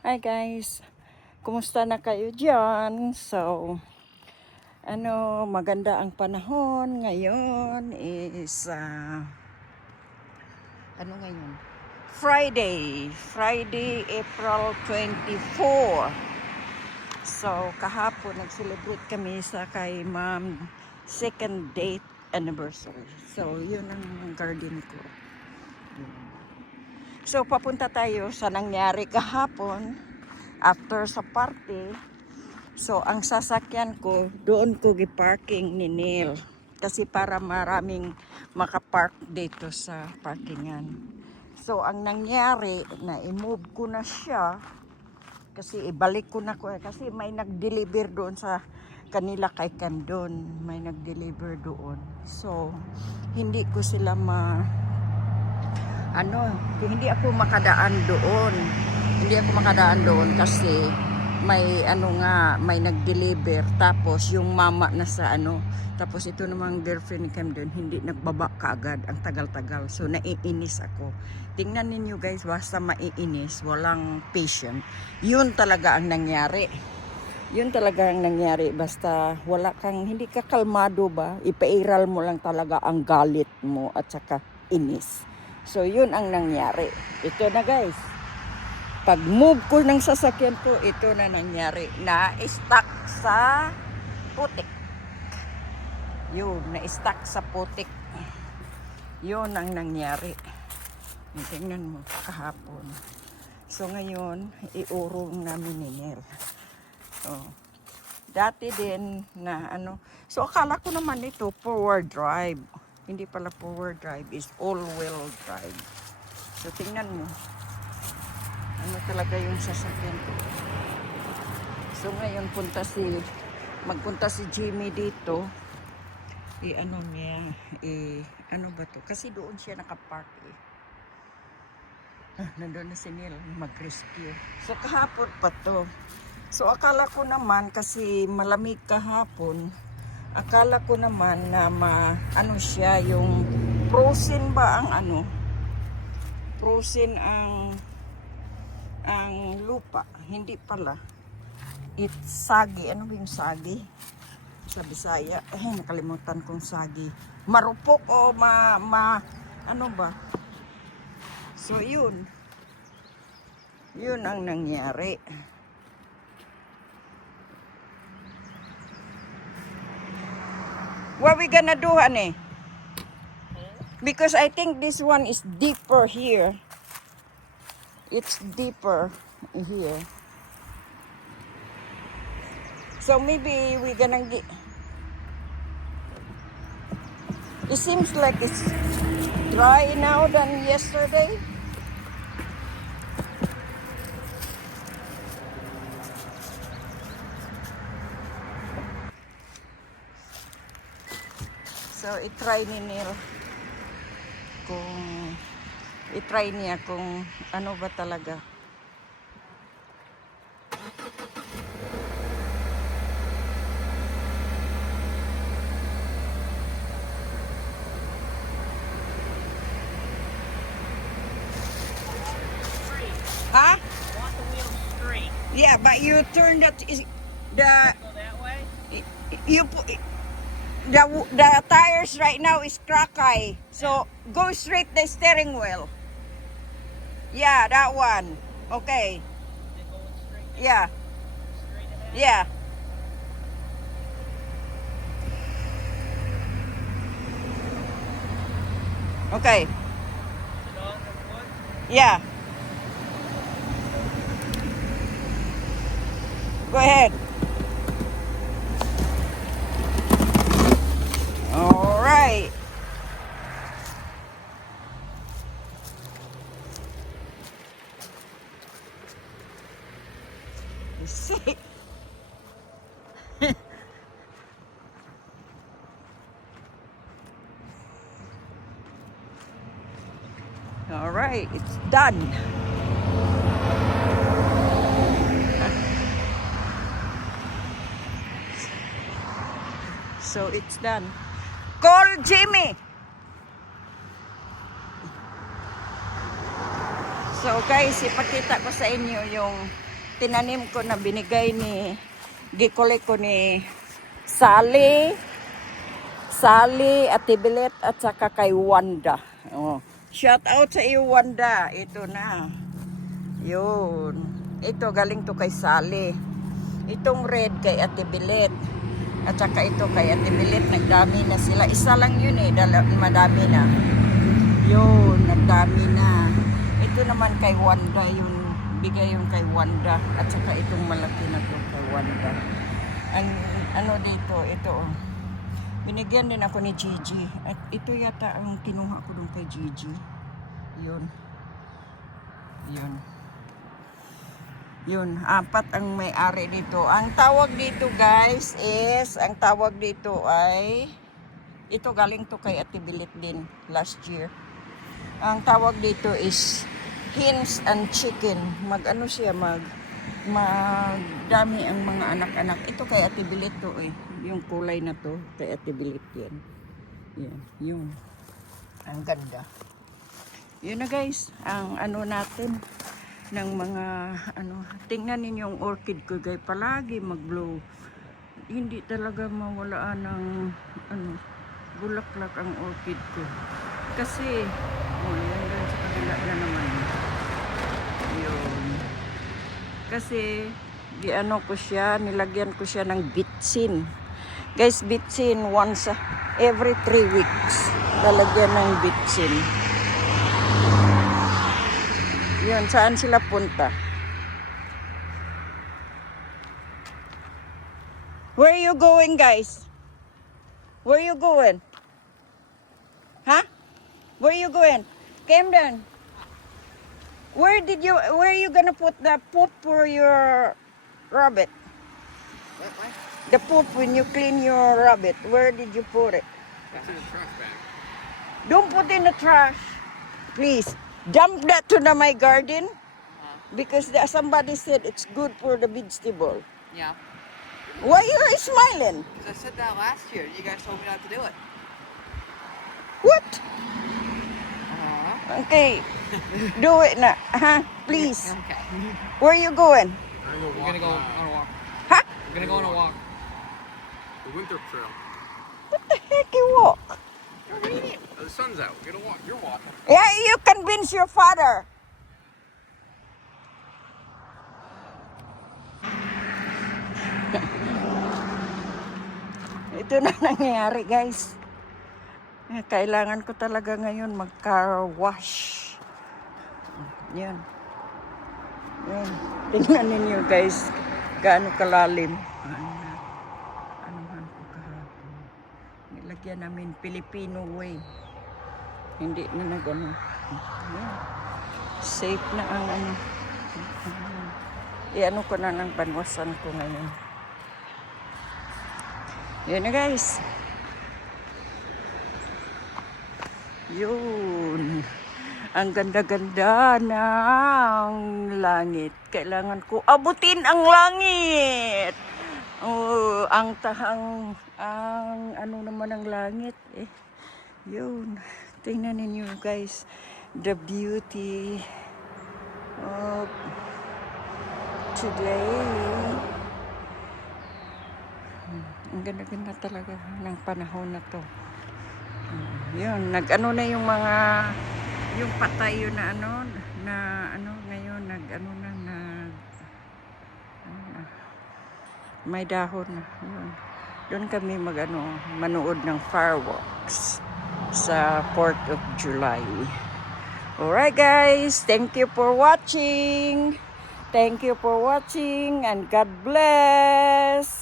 Hi guys, kumusta na kayo dyan? So, maganda ang panahon ngayon is, ngayon? Friday, April 24. So, kahapon nag-celebrate kami sa kay ma'am second date anniversary. So, yun ang garden ko. So, papunta tayo sa nangyari kahapon after sa party. So, ang sasakyan ko, doon ko gi-parking ni Neil. Kasi para maraming makapark dito sa parkingan. So, ang nangyari, na i-move ko na siya. Kasi ibalik ko na ko. Kasi may nag-deliver doon sa kanila kay Kandon. May nag-deliver doon. So, hindi ko sila hindi ako makadaan doon. Hindi ako makadaan doon kasi may nag-deliver, tapos yung mama na sa tapos ito namang girlfriend ni Camden hindi nagbaba kaagad, ang tagal-tagal. So naiinis ako. Tingnan ninyo guys, basta maiinis, walang patient. Yun talaga ang nangyari. Basta hindi ka kalmado ba, ipairal mo lang talaga ang galit mo at saka inis. So yun ang nangyari. Ito na guys. Pag move ko ng sasakyan ko, ito na nangyari. Na-stuck sa putik. Yun, na-stuck sa putik. Yun ang nangyari. Tingnan mo, kahapon. So ngayon, iurong namin ni Nel. So, dati din na So akala ko naman ito, forward drive. Hindi pala forward drive, is all-wheel drive. So tingnan mo. Talaga yung sasakyan ko. So ngayon magpunta si Jimmy dito. Ano ba to? Kasi doon siya nakapark nandun na si Neil mag-rescue. So kahapon pa to. So akala ko naman kasi malamig kahapon. Akala ko naman na siya yung frozen ba ang frozen ang lupa. Hindi pala. It's sagi. Ano ba yung sagi? Sa Bisaya. Nakalimutan kong sagi. Marupok o ano ba? So, yun. Yun ang nangyari. What we gonna do, honey? Because I think this one is deeper here. It's deeper here. So maybe we're gonna get... It seems like it's dry now than yesterday. So i-try ni Neil niya kung ano ba talaga. Huh? I want the wheels straight. Yeah, but you turn the Go that way? you put the tires right now is cracked. So go straight the steering wheel. Yeah, that one. Okay. They going straight? Yeah. Straight ahead? Yeah. Okay. Is it on the wood? Yeah. Go ahead. All right. You see? All right, it's done. So it's done. Call Jimmy. So guys, ipakita ko sa inyo yung tinanim ko na binigay ni gikole ko ni Sally, Ate Bilet at saka kay Wanda. Oh. Shout out sa iyo, Wanda. Ito na. Yun. Ito galing to kay Sally. Itong red kay Ate Bilet. At saka ito kay Ate Bilet, nagdami na sila. Isa lang yun eh, madami na. Yun, nagdami na. Ito naman kay Wanda, yun. Bigay yung kay Wanda. At saka itong malaki na to kay Wanda. Ang ano dito, ito oh. Binigyan din ako ni Gigi. At ito yata ang kinuha ko dun kay Gigi. Yun. Yun. Yun, 4 ang may-ari dito. Ang tawag dito guys is, ang tawag dito ay, ito galing to kay Ate Bilit din last year. Ang tawag dito is hens and chicken. Mag-ano siya, magdami ang mga anak-anak. Ito kay Ate Bilit to eh. Yung kulay na to, kay Ate Bilit yan. Yan, yun. Ang ganda. Yun na guys, ang ano natin ng mga ano, tingnan ninyo yung orchid ko guys, palagi mag-blow. Hindi talaga mawalaan ng ano, bulaklak ang orchid ko. Kasi, oh, yan guys, sa kabila na naman. Yun. Kasi, giano ko siya, nilagyan ko siya ng bitsin. Guys, bitsin once every 3 weeks. Lalagyan ng bitsin. Yun, saan sila punta? Where are you going, guys? Where are you going? Huh? Where are you going? Camden. Where are you gonna put the poop for your rabbit? The poop when you clean your rabbit. Where did you put it? It's in the trash bag. Don't put in the trash. Please. Dump that to my garden. Because somebody said it's good for the vegetable. Yeah. Why you smiling? Because I said that last year. You guys told me not to do it. What? Uh-huh. Okay. Do it na. Please. Okay. Where you going? We're gonna go on a walk. Huh? We're gonna go on a walk. The Winthrop Trail. What the heck you walk? The sun's out. We're gonna walk. You're walking. Yeah, you convince your father. Ito na nangyayari, guys. Kailangan ko talaga ngayon mag-car wash. Yan. Yan. Tingnan ninyo, guys. Gaano kalalim. Anuhan ko kahapon. Nilagyan namin Filipino way. Hindi na nagano. Yan. Safe na ang ano. I-ano ko na ng banwasan ko ngayon. Yan na guys. Yun. Ang ganda-ganda ng langit. Kailangan ko abutin ang langit. Oh, ang ano naman ang langit eh. Yun. Tingnan ninyo guys. The beauty of today. Ang ganda-ganda talaga ng panahon na to. Yun, nag-ano na yung mga, yung patay yun na ano, ngayon, nag-ano na, may dahon na. Yun. Doon kami manood ng fireworks sa 4th of July. Alright guys, thank you for watching. Thank you for watching and God bless.